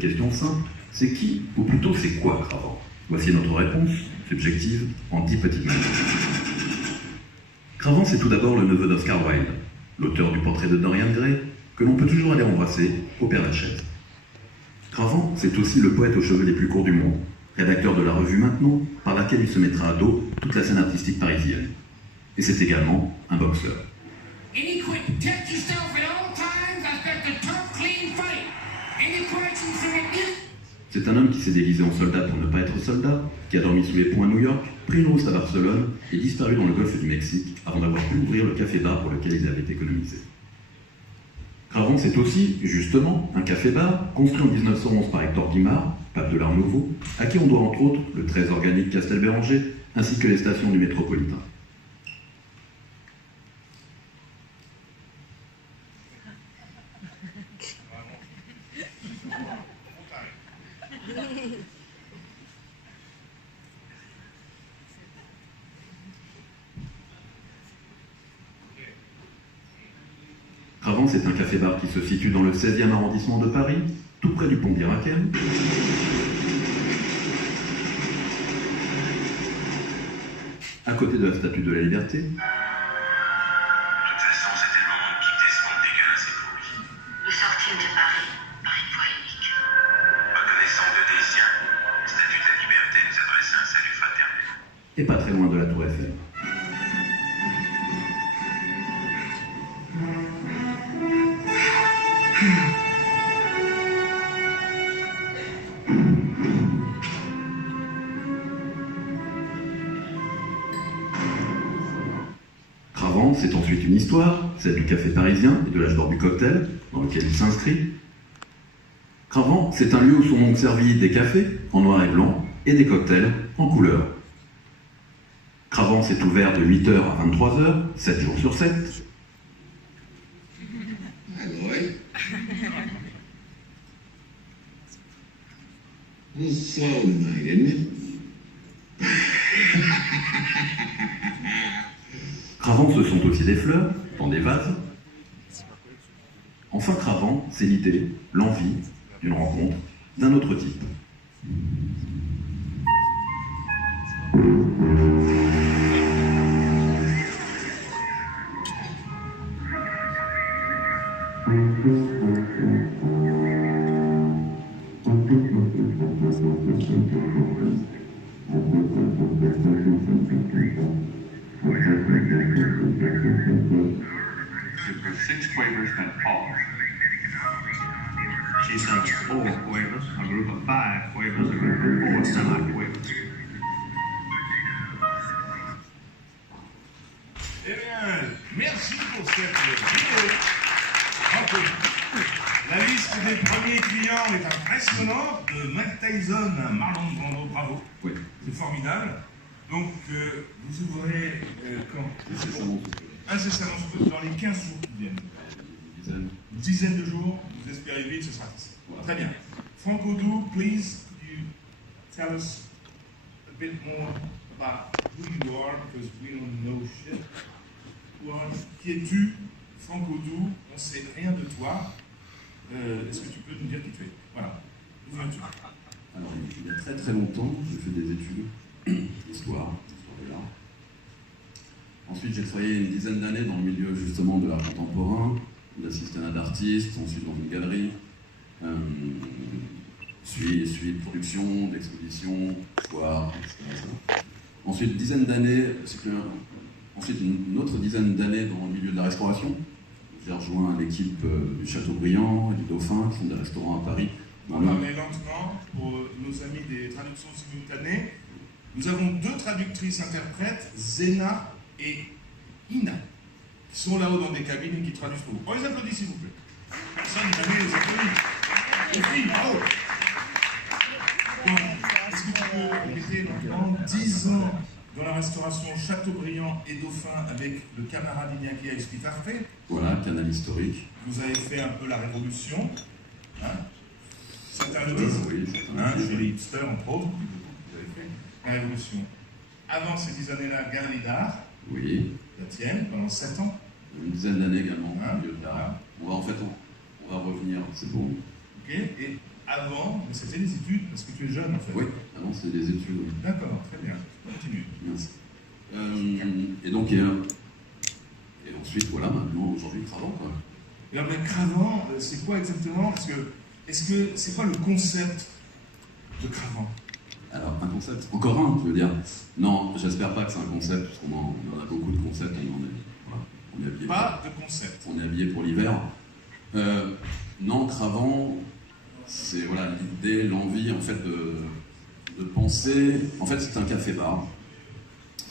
cette question simple, c'est qui, ou plutôt c'est quoi Cravant? Voici notre réponse, subjective, en 10 petites minutes. Cravant, c'est tout d'abord le neveu d'Oscar Wilde, l'auteur du portrait de Dorian Gray, que l'on peut toujours aller embrasser au Père-Lachaise. Cravant, c'est aussi le poète aux cheveux les plus courts du monde, rédacteur de la revue Maintenant, par laquelle il se mettra à dos toute la scène artistique parisienne. Et c'est également un boxeur. C'est un homme qui s'est déguisé en soldat pour ne pas être soldat, qui a dormi sous les ponts à New York, pris une rousse à Barcelone et disparu dans le golfe du Mexique avant d'avoir pu ouvrir le café-bar pour lequel il avait économisé. Cravant, c'est aussi, justement, un café-bar construit en 1911 par Hector Guimard, pape de l'Art Nouveau, à qui on doit entre autres le très organique Castelbéranger, ainsi que les stations du métropolitain. Cravant, c'est un café-bar qui se situe dans le 16e arrondissement de Paris, tout près du pont Birakem. À côté de la Statue de la Liberté. De toute façon, c'était le moment de quitter ce monde dégueulasse et pourri. Nous sortîmes de Paris par une voie unique. Reconnaissant deux des siens, la Statue de la Liberté nous adressait un salut fraternel. Et pas très loin de la Tour Eiffel. Cravant, c'est ensuite une histoire, celle du café parisien et de l'âge d'or du cocktail, dans lequel il s'inscrit. Cravant, c'est un lieu où sont donc servis des cafés en noir et blanc et des cocktails en couleur. Cravant, c'est ouvert de 8h à 23h, 7 jours sur 7. It's slow tonight, isn't it? Cravant, ce sont aussi des fleurs, dans des vases. Enfin, Cravant, c'est l'idée, l'envie d'une rencontre d'un autre type. She put 6 quavers and pause. She sung 4 quavers, a group of 5 quavers, a group of 4 semi-quavers. Eh bien, merci pour cette vidéo. Bravo. La liste des premiers clients est impressionnante. De Mike Tyson à Marlon Brando, bravo. Oui. C'est formidable. Donc, vous ouvrez quand? Incessamment sous peu, dans les 15 jours qui viennent. Une dizaine de jours, vous espérez vite, ce sera ici. Voilà. Très bien. Franck Audoux, please, you tell us a bit more about who you are, because we don't know shit. Qui es-tu, Franck Audoux? On ne sait rien de toi. Est-ce que tu peux nous dire qui tu es? Voilà. D'où viens-tu? Alors, il y a très très longtemps, j'ai fait des études d'histoire de l'art. Ensuite, j'ai travaillé une dizaine d'années dans le milieu justement de l'art contemporain, d'assistanat d'artiste, ensuite dans une galerie, suivi de production, d'exposition, foire, etc. Ensuite, ensuite une autre dizaine d'années dans le milieu de la restauration. J'ai rejoint l'équipe du Châteaubriand et du Dauphin, qui sont des restaurants à Paris. On va aller lentement pour nos amis des traductions simultanées. Nous avons 2 traductrices interprètes, Zena et Ina, qui sont là-haut dans des cabines et qui traduisent pour vous. On les applaudit s'il vous plaît. Personne jamais les applaudit. Les filles, bravo. Est-ce que tu peux répéter maintenant 10 ans dans la restauration Chateaubriand et Dauphin avec le camarade Iñaki Aizpitarte? Voilà, canal historique. Vous avez fait un peu la révolution. Hein? Certains le disent. Oui, Chez les hipsters, entre autres. Vous avez fait la révolution. Avant ces 10 années-là, Galerie d'art. Oui. La tienne, pendant 7 ans. Une dizaine d'années également, Hein? au milieu de l'art. On va revenir, c'est bon. Ok. Et avant, mais c'était des études, parce que tu es jeune en fait. Oui, avant c'était des études. Oui. D'accord, très bien. Continue. Merci. Et donc, et ensuite, voilà, maintenant, aujourd'hui, Cravant, quoi. Et alors, mais Cravant, c'est quoi exactement? Parce que, c'est quoi le concept de Cravant? Alors, un concept, encore un, tu veux dire? Non, j'espère pas que c'est un concept, parce qu'on en a beaucoup de concepts, on est habillé. Pas de concept. On est habillé pour l'hiver. Non, Cravant, c'est voilà, l'idée, l'envie, en fait, de penser. En fait, c'est un café-bar,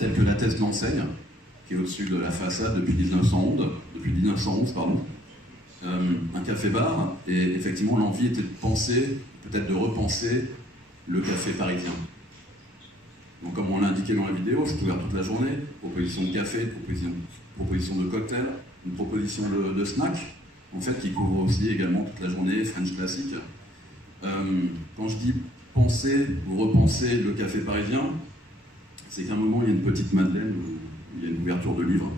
tel que l'atteste l'enseigne, qui est au-dessus de la façade depuis 1911, pardon. Un café-bar, et effectivement, l'envie était de penser, peut-être de repenser le café parisien. Donc, comme on l'a indiqué dans la vidéo, c'est ouvert toute la journée, proposition de café, proposition de cocktail, une proposition de snack, en fait, qui couvre aussi également toute la journée, French classique. Quand je dis penser ou repenser le café parisien, c'est qu'à un moment, il y a une petite madeleine, où il y a une ouverture de livre,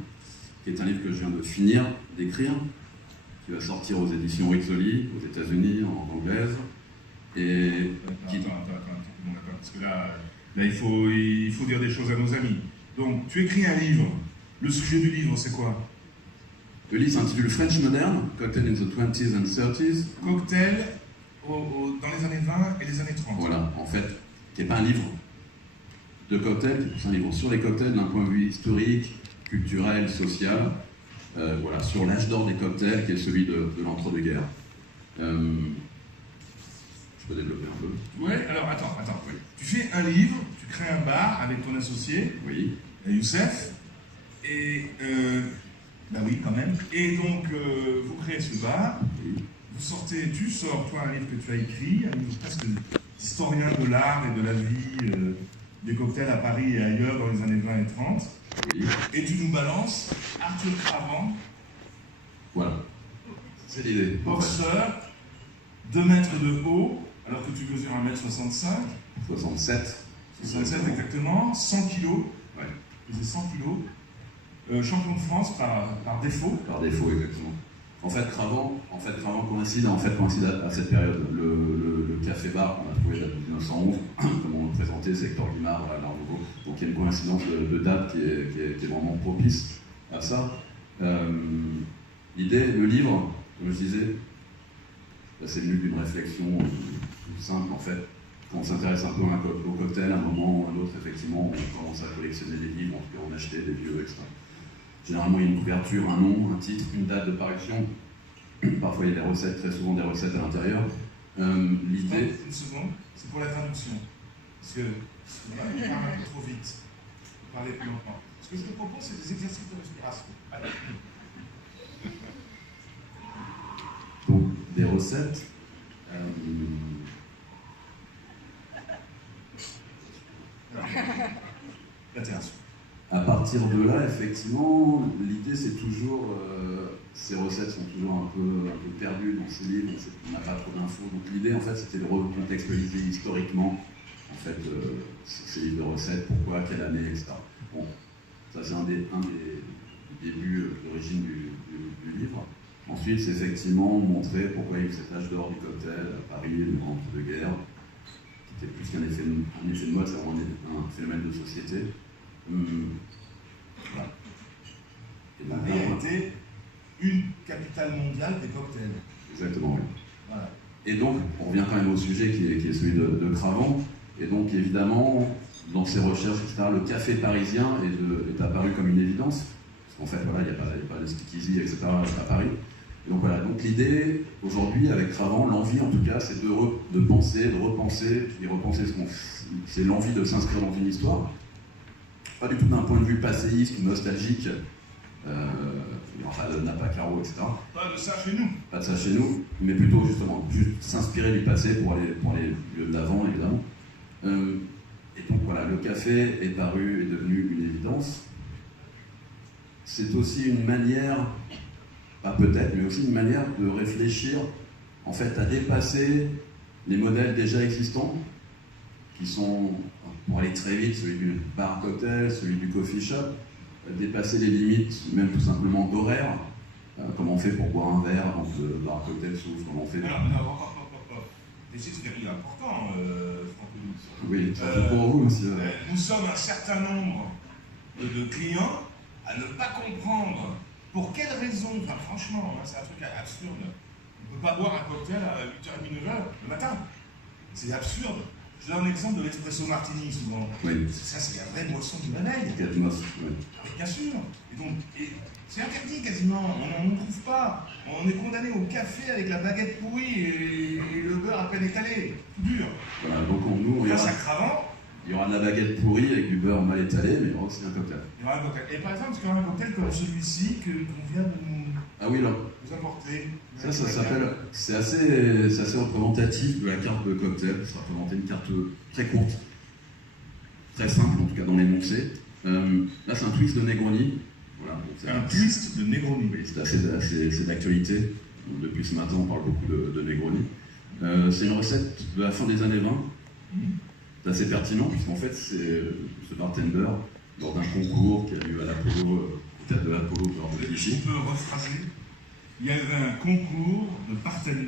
qui est un livre que je viens de finir d'écrire, qui va sortir aux éditions Rizzoli, aux États-Unis, en anglaise. Et qui... Attends, bon, d'accord, parce que là il faut dire des choses à nos amis. Donc, tu écris un livre. Le sujet du livre, c'est quoi? Le livre s'intitule French Modern, Cocktail in the 20s and 30s. Cocktail dans les années 20 et les années 30. Voilà, en fait, qui n'est pas un livre de cocktail, c'est un livre sur les cocktails d'un point de vue historique, culturel, social, voilà, sur l'âge d'or des cocktails, qui est celui de l'entre-deux-guerres. Je peux développer un peu? Ouais, alors attends. Oui. Tu fais un livre, tu crées un bar avec ton associé, Oui. Youssef, et bah oui, quand même. Et donc, vous créez ce bar, Oui. tu sors, toi, un livre que tu as écrit, un livre presque d'historien de l'art et de la vie des cocktails à Paris et ailleurs dans les années 20 et 30. Oui. Et tu nous balances Arthur Cravant, Voilà. C'est l'idée. En fait. boxeur, 2 mètres de haut, alors que tu mesures 1m65. 67. 67 exactement, 100 kilos. Ouais. Il faisait 100 kilos. Champion de France par défaut. Par défaut, exactement. En fait, Cravant coïncide à cette période. Le café-bar qu'on a trouvé date de 1911, comme on le présentait, c'est Hector Guimard à l'Art Nouveau. Donc il y a une coïncidence de date qui est vraiment propice à ça. L'idée, le livre, comme je disais, c'est venu d'une réflexion simple en fait. Quand on s'intéresse un peu au cocktail, à un moment ou à un autre, effectivement, on commence à collectionner des livres, en tout cas on achetait des vieux, etc. Généralement, il y a une couverture, un nom, un titre, une date de parution. Parfois, il y a des recettes, très souvent des recettes à l'intérieur. L'idée... Une seconde, c'est pour la traduction. Parce que tu parles un peu trop vite. Tu parler plus longtemps. Ce que je te propose, c'est des exercices de respiration. Allez. Donc, des recettes. L'interaction. À partir de là, effectivement, l'idée c'est toujours, ces recettes sont toujours un peu perdues dans ces livres, on n'a pas trop d'infos. Donc l'idée en fait c'était de recontextualiser historiquement en fait ces livres de recettes, pourquoi, quelle année, etc. Bon, ça c'est un des débuts d'origine du livre. Ensuite c'est effectivement montrer pourquoi il y a eu cet âge d'or du cocktail à Paris, le entre-deux-guerres, qui était plus qu'un effet de mode, c'est vraiment un phénomène de société. Voilà. Et donc, Paris a été une capitale mondiale des cocktails. Exactement, oui. Voilà. Et donc, on revient quand même au sujet qui est celui de Cravant. Et donc, évidemment, dans ses recherches, etc., le café parisien est apparu comme une évidence. Parce qu'en fait, voilà, il n'y a pas de speakeasy, etc. à Paris. Et donc voilà, donc l'idée, aujourd'hui, avec Cravant, l'envie en tout cas, c'est de penser, de repenser, et repenser c'est l'envie de s'inscrire dans une histoire. Pas du tout d'un point de vue passéiste ou nostalgique, enfin de Napa Caro, etc. Pas de ça chez nous. Pas de ça chez nous, mais plutôt justement, juste s'inspirer du passé pour aller mieux de l'avant, évidemment. Et donc voilà, le café est devenu une évidence. C'est aussi une manière, pas peut-être, mais aussi une manière de réfléchir, en fait, à dépasser les modèles déjà existants, qui sont, pour aller très vite, celui du bar cocktail, celui du coffee shop, dépasser les limites, même tout simplement d'horaire, comment on fait pour boire un verre quand le bar cocktail s'ouvre, comment on fait... Alors, et c'est très important, Franck. Oui, surtout pour vous, monsieur. Nous sommes un certain nombre de clients à ne pas comprendre pour quelle raison, enfin, franchement, hein, c'est un truc absurde. On ne peut pas boire un cocktail à 8h30, 9h le matin. C'est absurde. Je donne l'exemple de l'espresso martini souvent. Oui. Ça, c'est la vraie boisson du réveil. Catmos, oui. Bien sûr. Et donc, c'est interdit quasiment. On n'en trouve pas. On est condamné au café avec la baguette pourrie et le beurre à peine étalé. Tout dur. Voilà, donc nous, Grâce à Cravant, il y aura de la baguette pourrie avec du beurre mal étalé, mais il y aura aussi un cocktail. il y aura un cocktail. Et par exemple, c'est quand même un cocktail comme celui-ci qu'on vient de Ah oui, là. nous apporter. Ça s'appelle. C'est assez représentatif de la carte de cocktail. Ça représente une carte très courte, très simple, en tout cas dans l'énoncé. Là, c'est un twist de Negroni. Voilà, donc Un twist de Negroni. Oui, c'est d'actualité. Donc, depuis ce matin, on parle beaucoup de Negroni. C'est une recette de la fin des années 20. C'est assez pertinent, puisqu'en fait, c'est ce bartender, lors d'un concours qui a lieu à l'Apollo, au théâtre de l'Apollo, lors de On Clichy. peut rephraser. Il y avait un concours de partenariat.